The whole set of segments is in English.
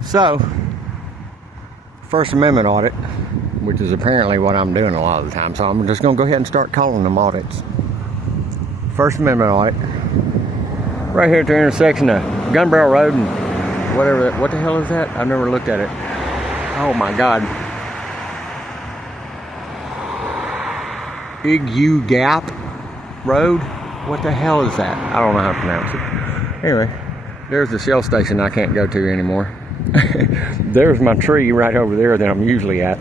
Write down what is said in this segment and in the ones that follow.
So, First Amendment audit, which is apparently what I'm doing a lot of the time, so I'm just going to go ahead and start calling them audits. First Amendment audit, right here at the intersection of Gun Barrel Road and whatever. What the hell is that? I've never looked at it. Oh my God. Igu Gap Road? What the hell is that? I don't know how to pronounce it. Anyway, there's the Shell station I can't go to anymore. There's my tree right over there that I'm usually at.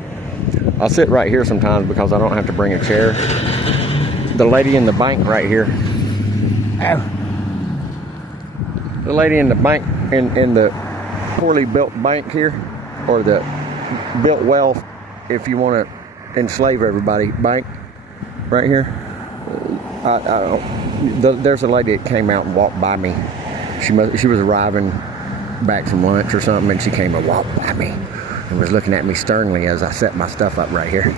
I'll sit right here sometimes because I don't have to bring a chair. The lady in the bank right here. Ow. The lady in the bank, in the poorly built bank here, or the built well, if you want to enslave everybody, bank right here. There's a lady that came out and walked by me. She was arriving back from lunch or something, and she came and walked by me and was looking at me sternly as I set my stuff up right here.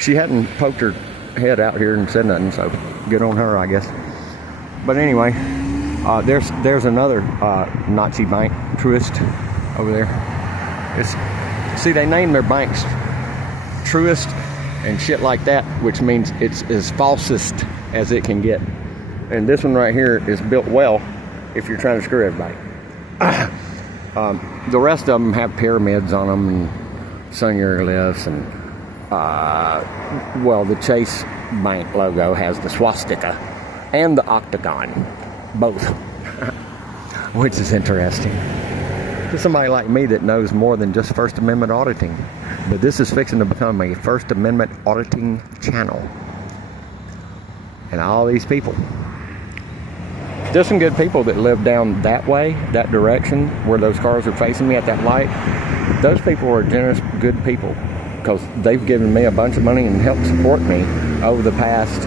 She hadn't poked her head out here and said nothing, so good on her, I guess. But anyway, there's another Nazi bank, Truist, over there. See, they name their banks Truist and shit like that, which means it's as falsest as it can get. And this one right here is built well if you're trying to screw everybody. The rest of them have pyramids on them and sun hieroglyphs and well, the Chase Bank logo has the swastika and the octagon, both, which is interesting to somebody like me that knows more than just First Amendment auditing. But this is fixing to become a First Amendment auditing channel, and all these people. There's some good people that live down that way, that direction, where those cars are facing me at that light. Those people are generous, good people, because they've given me a bunch of money and helped support me over the past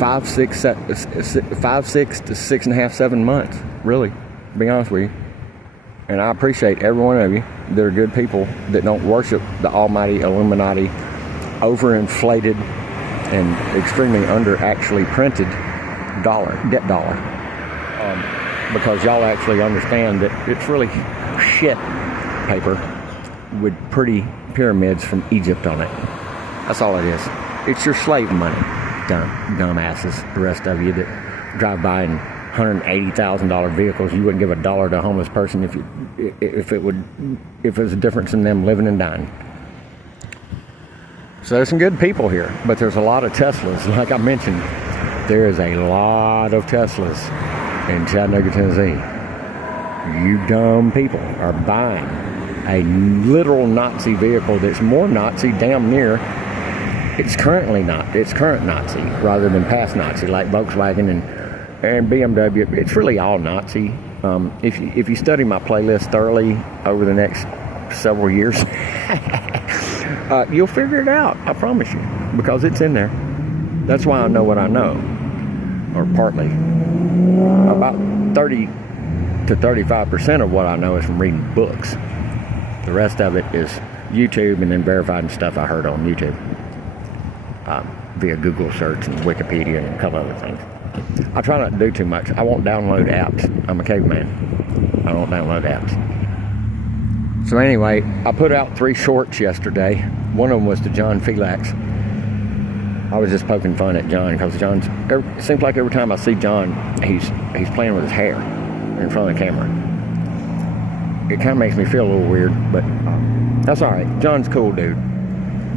5, 6 to 6.5, 7 months, really, to be honest with you. And I appreciate every one of you. They're good people that don't worship the almighty Illuminati, overinflated and extremely under actually printed debt dollar, because y'all actually understand that it's really shit paper with pretty pyramids from Egypt on it. That's all it is. It's your slave money, dumbasses. The rest of you that drive by in $180,000 vehicles, you wouldn't give $1 to a homeless person if it was a difference in them living and dying. So there's some good people here, but there's a lot of Teslas. Like I mentioned, there is a lot of Teslas in Chattanooga, Tennessee. You dumb people are buying a literal Nazi vehicle that's more Nazi damn near. It's current Nazi rather than past Nazi, like Volkswagen and BMW. It's really all Nazi. If you study my playlist thoroughly over the next several years, you'll figure it out, I promise you, because it's in there. That's why I know what I know, or partly. About 30 to 35% of what I know is from reading books. The rest of it is YouTube and then verified stuff I heard on YouTube via Google search and Wikipedia and a couple other things. I try not to do too much. I won't download apps. I'm a caveman. I don't download apps. So anyway, I put out 3 shorts yesterday. One of them was to John Felix. I was just poking fun at John because it seems like every time I see John, he's playing with his hair in front of the camera. It kind of makes me feel a little weird, but that's all right. John's cool, dude.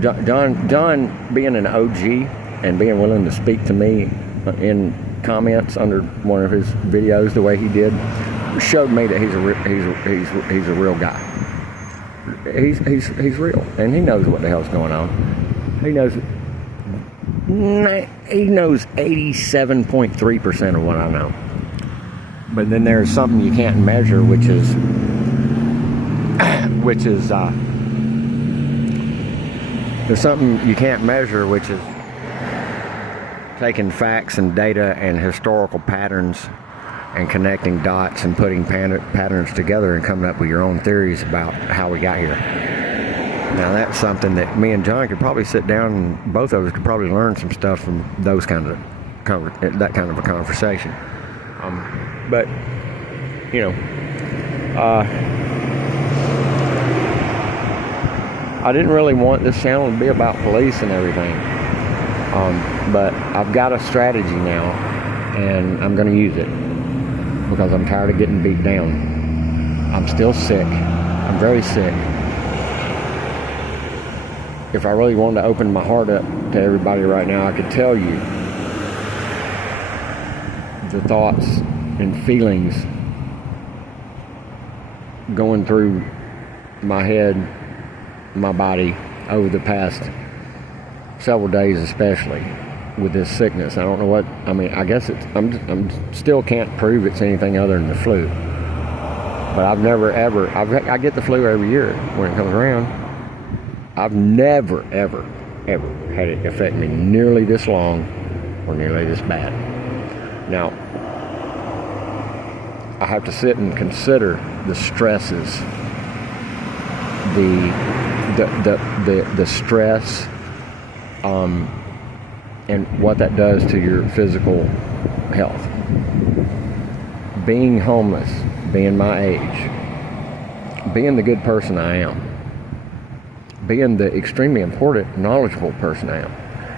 John being an OG and being willing to speak to me in comments under one of his videos the way he did showed me that he's a real guy. He's real, and he knows what the hell's going on. He knows 87.3% of what I know. But then there's something you can't measure, which is there's something you can't measure, which is taking facts and data and historical patterns and connecting dots and putting patterns together and coming up with your own theories about how we got here. Now that's something that me and John could probably sit down and both of us could probably learn some stuff from those kinds of that kind of a conversation. But you know, I didn't really want this channel to be about police and everything. But I've got a strategy now, and I'm going to use it because I'm tired of getting beat down. I'm still sick. I'm very sick. If I really wanted to open my heart up to everybody right now, I could tell you the thoughts and feelings going through my head, my body over the past several days, especially with this sickness. I don't know what, I mean, I guess it's, I'm still can't prove it's anything other than the flu. But I've never ever, I get the flu every year when it comes around. I've never, ever, ever had it affect me nearly this long or nearly this bad. Now, I have to sit and consider the stresses, the stress, and what that does to your physical health. Being homeless, being my age, being the good person I am, being the extremely important, knowledgeable person I am,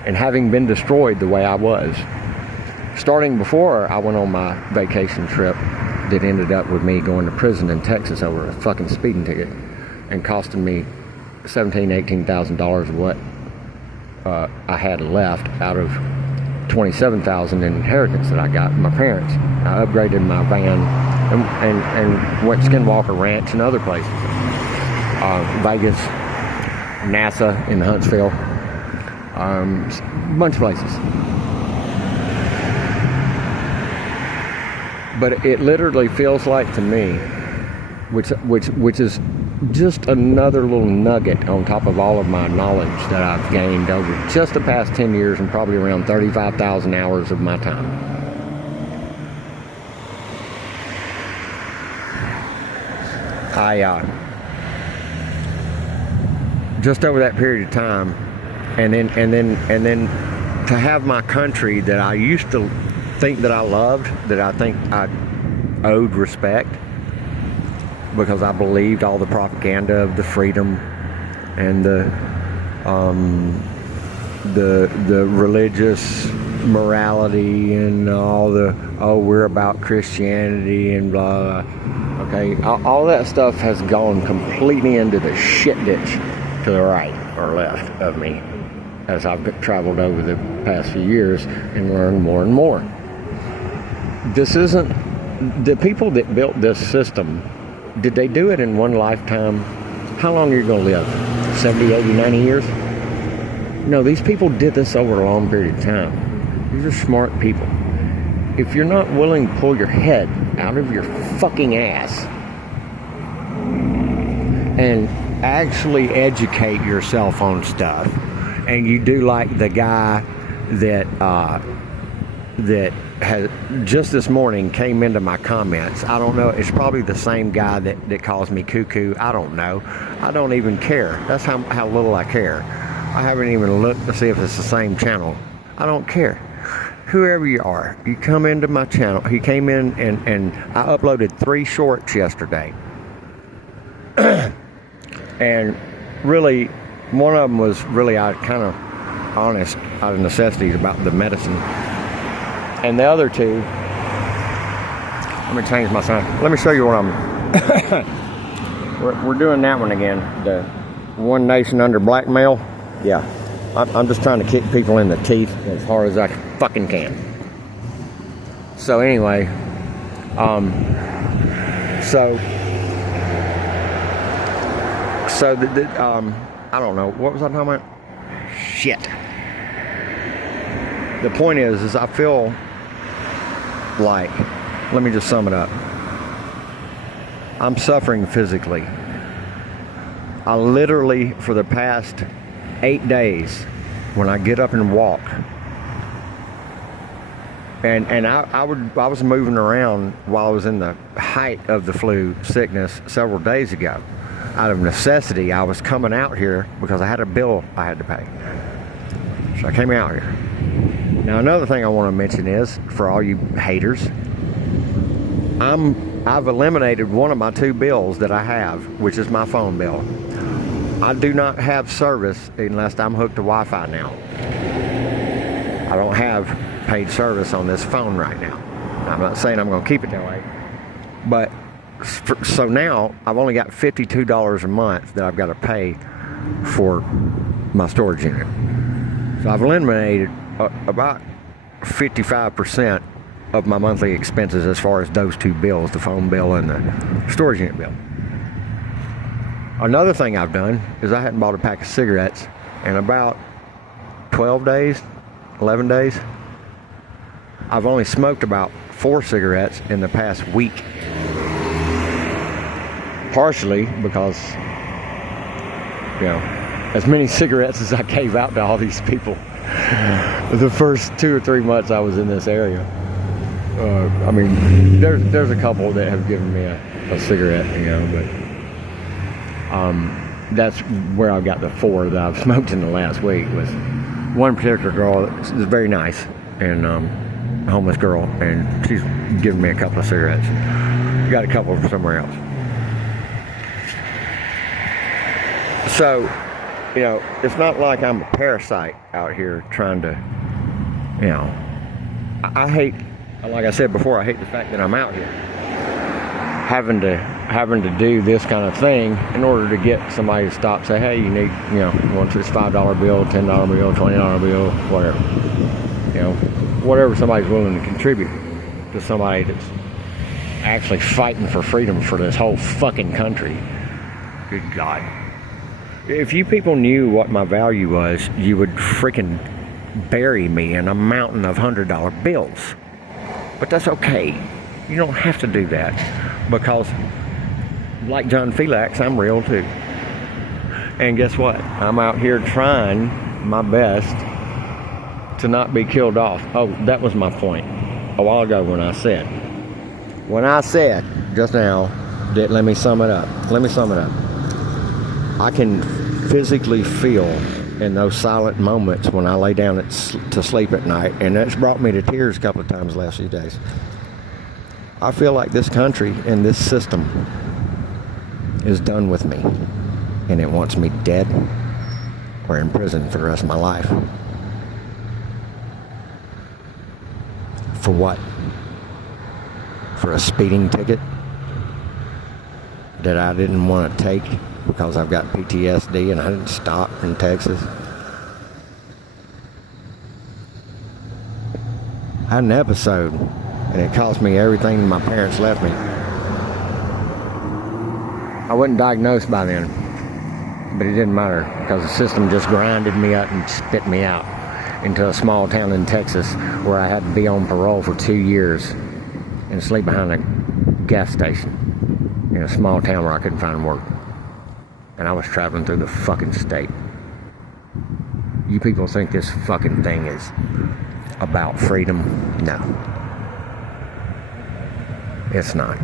and having been destroyed the way I was, starting before I went on my vacation trip that ended up with me going to prison in Texas over a fucking speeding ticket and costing me $17,000, $18,000 of what I had left out of $27,000 in inheritance that I got from my parents. I upgraded my van and went to Skinwalker Ranch and other places. Vegas, NASA in Huntsville, a bunch of places. But it literally feels like to me, which is just another little nugget on top of all of my knowledge that I've gained over just the past 10 years and probably around 35,000 hours of my time. Just over that period of time, and then to have my country that I used to think that I loved, that I think I owed respect, because I believed all the propaganda of the freedom and the religious morality and all the, oh, we're about Christianity and blah, blah. Okay, all that stuff has gone completely into the shit ditch to the right or left of me as I've traveled over the past few years and learned more and more. This isn't, the people that built this system, did they do it in one lifetime? How long are you going to live? 70, 80, 90 years? No, these people did this over a long period of time. These are smart people. If you're not willing to pull your head out of your fucking ass and actually educate yourself on stuff, and you do like the guy that has just this morning came into my comments. I don't know, it's probably the same guy that calls me cuckoo. I don't know. I don't even care. That's how little I care. I haven't even looked to see if it's the same channel. I don't care. Whoever you are, you come into my channel. He came in and I uploaded 3 shorts yesterday. And really, one of them was really kind of honest out of necessities about the medicine. And the other 2, let me change my sign. Let me show you what we're doing that one again. The One Nation Under Blackmail. Yeah, I'm just trying to kick people in the teeth as hard as I fucking can. So anyway, I don't know, what was I talking about? Shit. The point is I feel like, let me just sum it up. I'm suffering physically. I literally, for the past 8 days, when I get up and walk, and I was moving around while I was in the height of the flu sickness several days ago. Out of necessity, I was coming out here because I had a bill I had to pay. So I came out here. Now, another thing I want to mention is, for all you haters, I'm I've eliminated one of my 2 bills that I have, which is my phone bill. I do not have service unless I'm hooked to Wi-Fi now. I don't have paid service on this phone right now. I'm not saying I'm going to keep it that way, but so now I've only got $52 a month that I've got to pay for my storage unit. So I've eliminated about 55% of my monthly expenses as far as those 2 bills, the phone bill and the storage unit bill. Another thing I've done is I hadn't bought a pack of cigarettes in about 12 days, 11 days. I've only smoked about 4 cigarettes in the past week. Partially because, you know, as many cigarettes as I gave out to all these people the first 2 or 3 months I was in this area. I mean, there's a couple that have given me a cigarette, you know, but that's where I got the 4 that I've smoked in the last week. With one particular girl that is very nice and a homeless girl, and she's given me a couple of cigarettes. Got a couple from somewhere else. So, you know, it's not like I'm a parasite out here trying to, you know, I hate, like I said before, I hate the fact that I'm out here having to do this kind of thing in order to get somebody to stop, say, hey, you need, you know, you want this $5 bill, $10 bill, $20 bill, whatever, you know, whatever somebody's willing to contribute to somebody that's actually fighting for freedom for this whole fucking country. Good God. If you people knew what my value was, you would freaking bury me in a mountain of $100 bills. But that's okay. You don't have to do that, because like John Felix, I'm real too. And guess what? I'm out here trying my best to not be killed off. Oh, that was my point a while ago when I said just now that, let me sum it up. I can physically feel in those silent moments when I lay down to sleep at night, and that's brought me to tears a couple of times the last few days. I feel like this country and this system is done with me, and it wants me dead or in prison for the rest of my life. For what? For a speeding ticket that I didn't want to take because I've got PTSD and I didn't stop in Texas. I had an episode, and it cost me everything my parents left me. I wasn't diagnosed by then, but it didn't matter, because the system just grinded me up and spit me out into a small town in Texas where I had to be on parole for 2 years and sleep behind a gas station in a small town where I couldn't find work. And I was traveling through the fucking state. You people think this fucking thing is about freedom? No. It's not.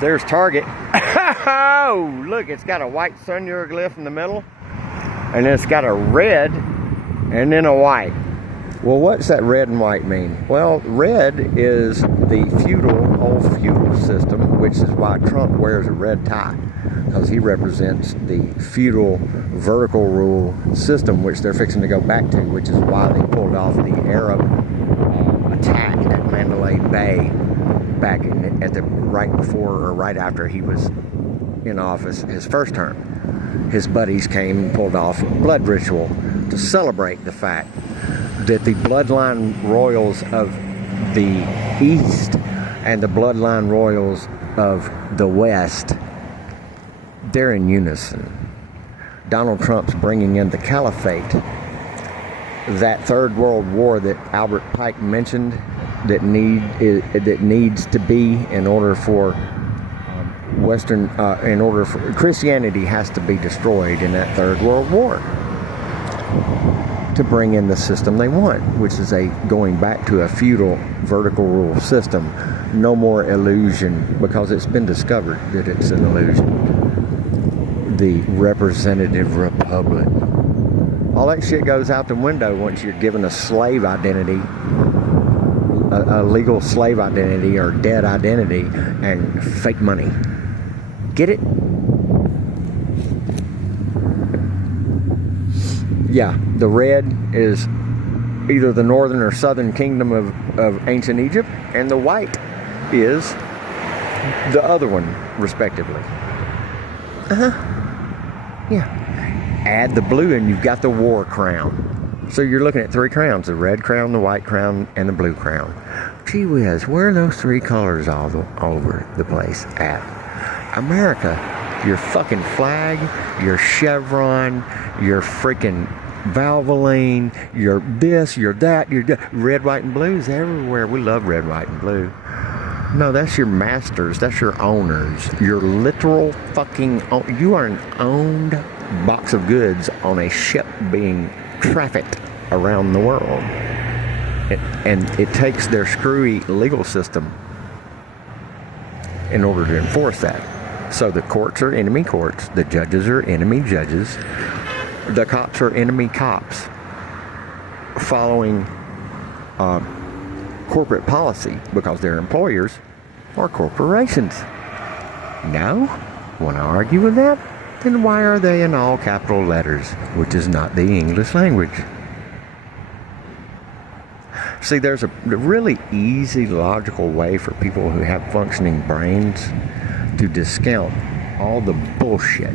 There's Target. Oh, look, it's got a white sun uroglyph in the middle, and it's got a red and then a white. Well, what's that red and white mean? Well, red is the old feudal system, which is why Trump wears a red tie, because he represents the feudal vertical rule system, which they're fixing to go back to, which is why they pulled off the Arab attack at Mandalay Bay back right before or right after he was in office, his first term. His buddies came and pulled off a blood ritual to celebrate the fact that the bloodline royals of the East and the bloodline royals of the West, they're in unison. Donald Trump's bringing in the caliphate, that third world war that Albert Pike mentioned, that needs to be in order for Christianity has to be destroyed in that third world war to bring in the system they want, which is going back to a feudal vertical rule system. No more illusion, because it's been discovered that it's an illusion. the representative republic. All that shit goes out the window once you're given a slave identity, a legal slave identity or dead identity, and fake money. Get it? Yeah, the red is either the northern or southern kingdom of ancient Egypt, and the white is the other one, respectively. Yeah. Add the blue and you've got the war crown. So you're looking at 3 crowns: the red crown, the white crown, and the blue crown. Gee whiz, where are those 3 colors all over the place at? America, your fucking flag, your chevron, your freaking Valvoline, your this, your that, your red, white, and blues everywhere. We love red, white, and blue. No, that's your masters. That's your owners. Your literal fucking... You are an owned box of goods on a ship being trafficked around the world. And it takes their screwy legal system in order to enforce that. So the courts are enemy courts. The judges are enemy judges. The cops are enemy cops, following corporate policy because their employers are corporations. No? Want to argue with that? Then why are they in all capital letters, which is not the English language? See, there's a really easy, logical way for people who have functioning brains to discount all the bullshit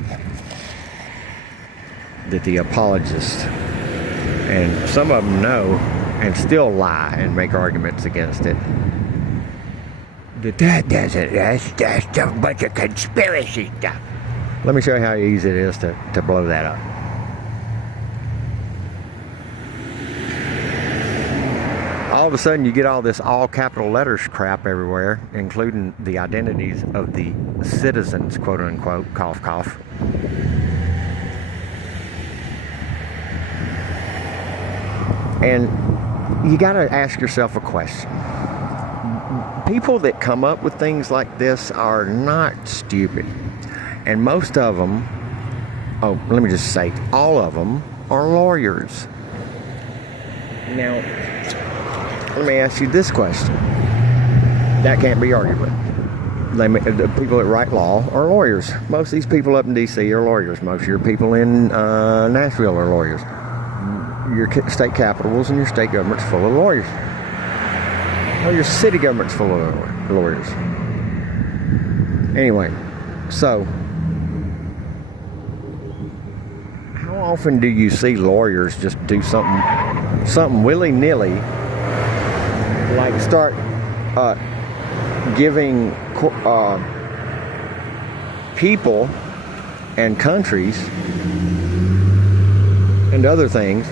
that the apologists, and some of them know and still lie and make arguments against it. That doesn't, that's a bunch of conspiracy stuff. Let me show you how easy it is to blow that up. All of a sudden you get all this all capital letters crap everywhere, including the identities of the citizens, quote unquote, cough cough. And you got to ask yourself a question. People that come up with things like this are not stupid. And most of them, let me just say, all of them are lawyers. Now, let me ask you this question. That can't be argued with. The people that write law are lawyers. Most of these people up in D.C. are lawyers. Most of your people in Nashville are lawyers. Your state capitals and your state government's full of lawyers. Oh, your city government's full of lawyers. Anyway, so how often do you see lawyers just do something willy-nilly, like start giving people and countries and other things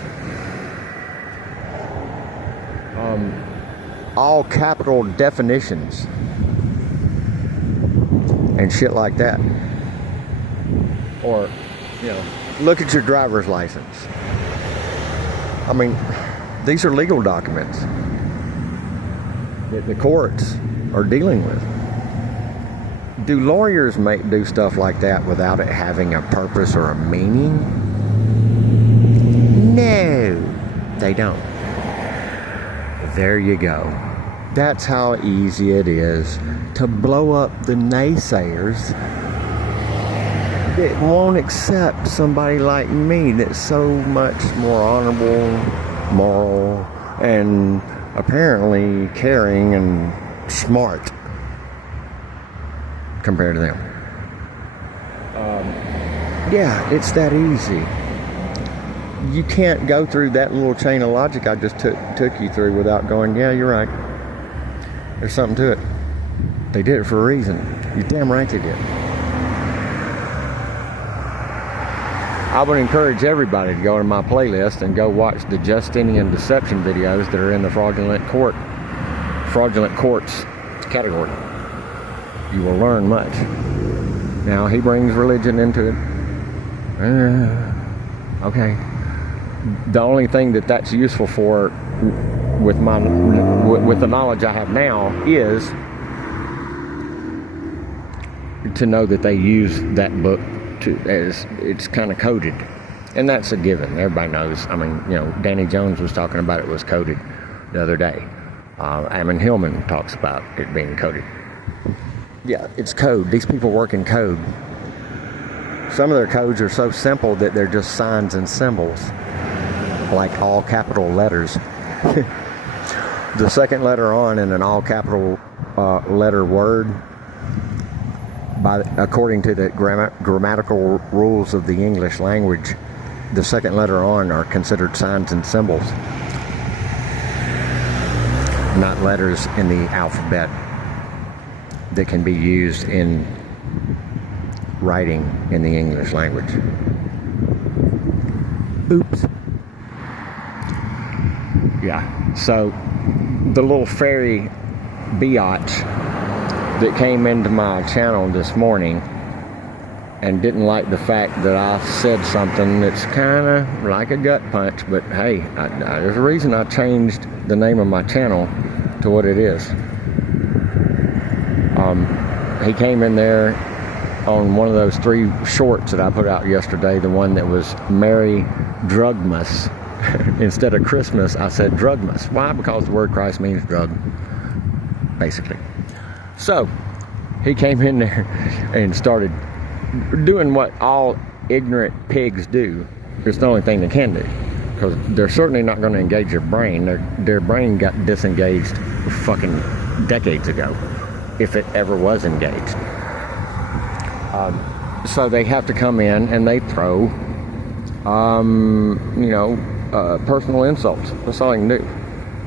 all capital definitions and shit like that? Or, look at your driver's license. I mean, these are legal documents that the courts are dealing with. Do lawyers do stuff like that without it having a purpose or a meaning? No, they don't. There you go. That's how easy it is to blow up the naysayers that won't accept somebody like me that's so much more honorable, moral, and apparently caring and smart compared to them. Yeah, it's that easy. You can't go through that little chain of logic I just took you through without going, yeah, you're right. There's something to it. They did it for a reason. You're damn right they did. I would encourage everybody to go to my playlist and go watch the Justinian deception videos that are in the fraudulent courts category. You will learn much. Now, he brings religion into it. Okay. The only thing that's useful for with the knowledge I have now is to know that they use that book as it's kind of coded. And that's a given. Everybody knows. I mean, you know, Danny Jones was talking about it was coded the other day. Ammon Hillman talks about it being coded. Yeah, it's code. These people work in code. Some of their codes are so simple that they're just signs and symbols, like all capital letters. The second letter on in an all capital letter word, according to the grammatical rules of the English language, the second letter on are considered signs and symbols, not letters in the alphabet that can be used in writing in the English language. Oops. Yeah, so the little fairy biatch that came into my channel this morning and didn't like the fact that I said something that's kind of like a gut punch, but hey, there's a reason I changed the name of my channel to what it is. He came in there on one of those 3 shorts that I put out yesterday, the one that was Merry Drugmas. Instead of Christmas, I said Drugmas. Why? Because the word Christ means drug, basically. So, he came in there and started doing what all ignorant pigs do. It's the only thing they can do. Because they're certainly not going to engage their brain. Their brain got disengaged fucking decades ago, if it ever was engaged. So they have to come in and they throw, personal insults. That's all they can do.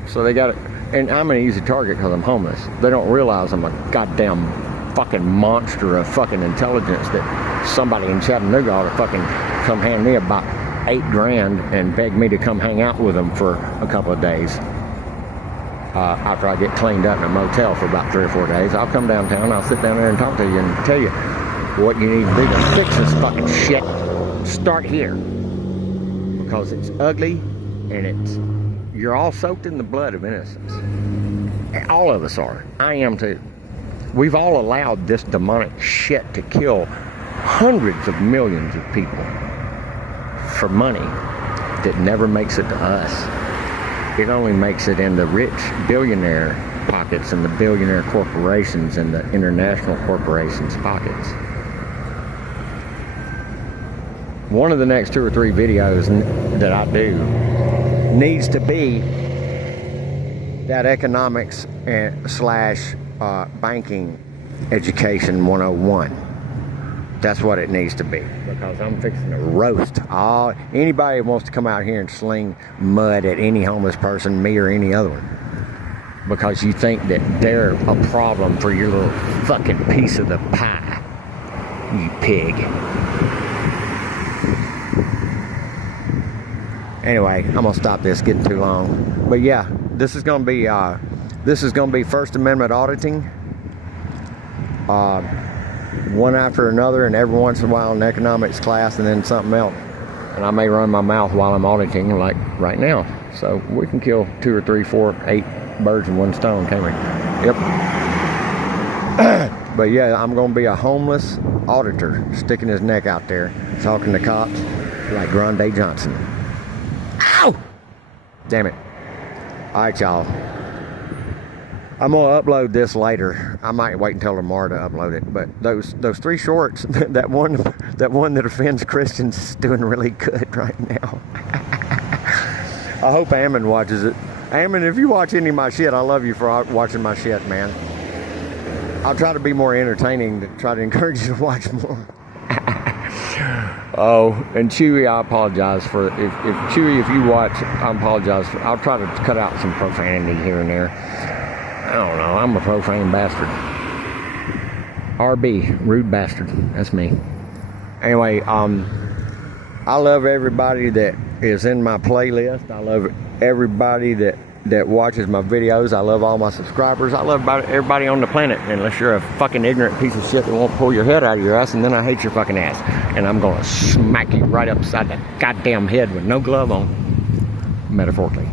So they got it. And I'm an easy target because I'm homeless. They don't realize I'm a goddamn fucking monster of fucking intelligence that somebody in Chattanooga ought to fucking come hand me about $8,000 and beg me to come hang out with them for a couple of days. After I get cleaned up in a motel for about 3 or 4 days, I'll come downtown, I'll sit down there and talk to you and tell you what you need to do to fix this fucking shit. Start here. Because it's ugly and you're all soaked in the blood of innocence. All of us are. I am too. We've all allowed this demonic shit to kill hundreds of millions of people for money that never makes it to us. It only makes it in the rich billionaire pockets and the billionaire corporations and the international corporations' pockets. One of the next 2 or 3 videos that I do needs to be that economics slash banking education 101. That's what it needs to be, because I'm fixing to roast anybody who wants to come out here and sling mud at any homeless person, me or any other one, because you think that they're a problem for your little fucking piece of the pie, you pig. Anyway, I'm gonna stop this, getting too long. But yeah, this is gonna be First Amendment auditing, one after another, and every once in a while an economics class, and then something else. And I may run my mouth while I'm auditing, like right now. So we can kill 2 or 3, 4, 8 birds with one stone, can't we? Yep. But yeah, I'm gonna be a homeless auditor, sticking his neck out there, talking to cops like Grande Johnson. Ow! Damn it. Alright, y'all. I'm gonna upload this later. I might wait until tomorrow to upload it. But those 3 shorts, that one that offends Christians is doing really good right now. I hope Ammon watches it. Ammon, if you watch any of my shit, I love you for watching my shit, man. I'll try to be more entertaining, to try to encourage you to watch more. Oh, and Chewy, I apologize for if Chewy, if you watch, I apologize. I'll try to cut out some profanity here and there. I don't know. I'm a profane bastard. RB, rude bastard. That's me. Anyway, I love everybody that is in my playlist. I love everybody that watches my videos. I love all my subscribers. I love everybody on the planet, unless you're a fucking ignorant piece of shit that won't pull your head out of your ass, and then I hate your fucking ass. And I'm gonna smack you right upside the goddamn head with no glove on, metaphorically.